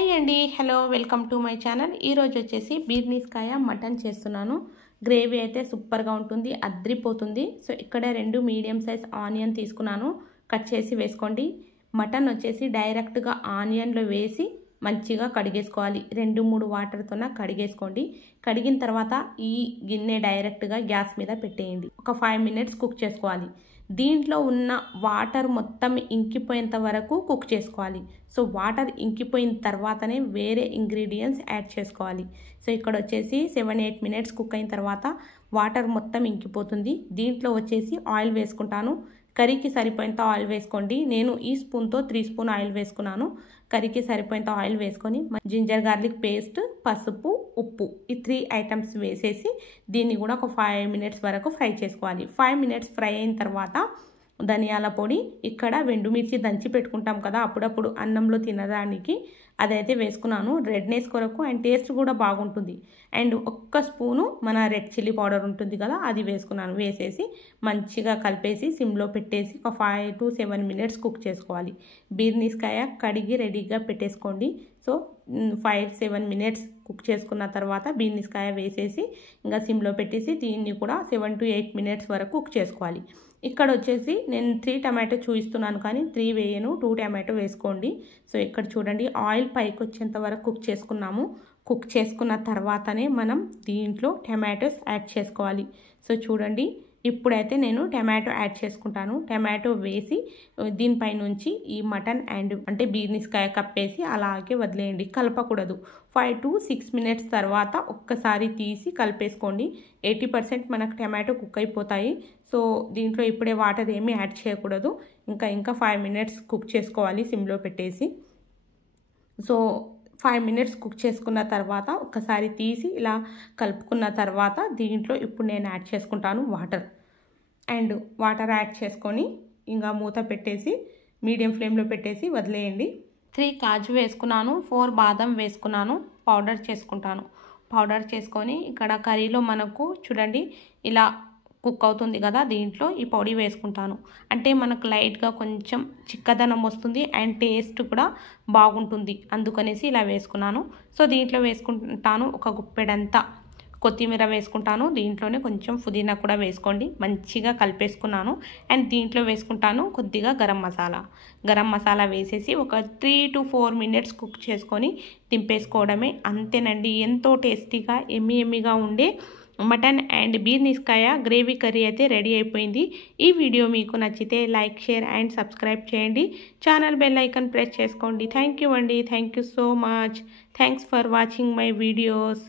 Hi అండి, hello, welcome to my channel. ఈరోజు వచ్చేసి బీర్నీస్కాయ మటన్ చేస్తున్నాను. గ్రేవీ అయితే సూపర్గా ఉంటుంది, అద్రిపోతుంది. సో ఇక్కడ 2 మీడియం సైజ్ ఆనియన్ తీసుకున్నాను, కట్ చేసి వేసుకోండి. మటన్ వచ్చేసి డైరెక్ట్గా ఆనియన్లో వేసి మంచిగా కడిగేసుకోవాలి. 2-3 వాటర్తోన కడిగేసుకోండి. కడిగిన తర్వాత ఈ గిన్నె డైరెక్ట్గా గ్యాస్ మీద పెట్టేయండి. ఒక 5 మినిట్స్ కుక్ చేసుకోవాలి. దీంట్లో ఉన్న వాటర్ మొత్తం ఇంకిపోయేంత వరకు కుక్ చేసుకోవాలి. సో వాటర్ ఇంకిపోయిన తర్వాతనే వేరే ఇంగ్రీడియంట్స్ యాడ్ చేసుకోవాలి. సో ఇక్కడ వచ్చేసి 7-8 మినిట్స్ కుక్ అయిన తర్వాత వాటర్ మొత్తం ఇంకిపోతుంది. దీంట్లో వచ్చేసి ఆయిల్ వేసుకుంటాను. కర్రీకి సరిపోయేంత ఆయిల్ వేసుకోండి. నేను ఈ స్పూన్తో 3 స్పూన్ ఆయిల్ వేసుకున్నాను. కర్రీకి సరిపోయేంత ఆయిల్ వేసుకొని జింజర్ గార్లిక్ పేస్ట్, పసుపు, ఉప్పు ఈ 3 ఐటమ్స్ వేసేసి దీన్ని కూడా ఒక 5 మినిట్స్ వరకు ఫ్రై చేసుకోవాలి. 5 మినిట్స్ ఫ్రై అయిన తర్వాత ధనియాల పొడి, ఇక్కడ ఎండుమిర్చి దంచి పెట్టుకుంటాం కదా అప్పుడప్పుడు అన్నంలో తినడానికి, అదైతే వేసుకున్నాను రెడ్నెస్ కొరకు అండ్ టేస్ట్ కూడా బాగుంటుంది. అండ్ 1 స్పూను మన రెడ్ చిల్లీ పౌడర్ ఉంటుంది కదా అది వేసుకున్నాను. వేసేసి మంచిగా కలిపేసి సిమ్లో పెట్టేసి ఒక 5 to 7 మినిట్స్ కుక్ చేసుకోవాలి. బీర్నీస్కాయ కడిగి రెడీగా పెట్టేసుకోండి. సో 5-7 మినిట్స్ కుక్ చేసుకున్న తర్వాత బీర్నీస్కాయ వేసేసి ఇంకా సిమ్లో పెట్టేసి దీన్ని కూడా 7 to 8 మినిట్స్ వరకు కుక్ చేసుకోవాలి. ఇక్కడ వచ్చేసి నేను 3 టమాటో చూపిస్తున్నాను కానీ 3 వేయను, 2 టమాటో వేసుకోండి. సో ఇక్కడ చూడండి ఆయిల్ పైకి వచ్చేంత వరకు కుక్ చేసుకున్నాము. కుక్ చేసుకున్న తర్వాతనే మనం దీంట్లో టమాటోస్ యాడ్ చేసుకోవాలి. సో చూడండి ఇప్పుడైతే నేను టమాటో యాడ్ చేసుకుంటాను. టమాటో వేసి దీనిపై నుంచి ఈ మటన్ అండ్ అంటే బీర్నీస్కాయ కప్పేసి అలాగే వదిలేయండి, కలపకూడదు. 5 to 6 మినిట్స్ తర్వాత ఒక్కసారి తీసి కలిపేసుకోండి. 80% మనకు టమాటో కుక్ అయిపోతాయి. సో దీంట్లో ఇప్పుడే వాటర్ ఏమీ యాడ్ చేయకూడదు. ఇంకా 5 మినిట్స్ కుక్ చేసుకోవాలి సిమ్లో పెట్టేసి. సో 5 మినిట్స్ కుక్ చేసుకున్న తర్వాత ఒకసారి తీసి ఇలా కలుపుకున్న తర్వాత దీంట్లో ఇప్పుడు నేను యాడ్ చేసుకుంటాను వాటర్ యాడ్ చేసుకొని ఇంకా మూత పెట్టేసి మీడియం ఫ్లేమ్లో పెట్టేసి వదిలేయండి. 3 కాజు వేసుకున్నాను, 4 బాదం వేసుకున్నాను. పౌడర్ చేసుకుంటాను. పౌడర్ చేసుకొని ఇక్కడ కర్రీలో మనకు చూడండి ఇలా కుక్ అవుతుంది కదా, దీంట్లో ఈ పొడి వేసుకుంటాను. అంటే మనకు లైట్గా కొంచెం చిక్కదనం వస్తుంది అండ్ టేస్ట్ కూడా బాగుంటుంది, అందుకనేసి ఇలా వేసుకున్నాను. సో దీంట్లో వేసుకుంటాను ఒక గుప్పెడంతా కొత్తిమీర వేసుకుంటాను. దీంట్లోనే కొంచెం పుదీనా కూడా వేసుకోండి. మంచిగా కలిపేసుకున్నాను. అండ్ దీంట్లో వేసుకుంటాను కొద్దిగా గరం మసాలా వేసేసి ఒక 3 to 4 మినిట్స్ కుక్ చేసుకొని దింపేసుకోవడమే. అంతేనండి, ఎంతో టేస్టీగా ఎమ్మీగా ఉండే మటన్ అండ్ బీర్నీస్కాయ గ్రేవీ కర్రీ అయితే రెడీ అయిపోయింది. ఈ వీడియో మీకు నచ్చితే లైక్, షేర్ అండ్ సబ్స్క్రైబ్ చేయండి. ఛానల్ బెల్ ఐకాన్ ప్రెస్ చేసుకోండి. థ్యాంక్ యూ అండి, thank you so much. Thanks for watching my videos.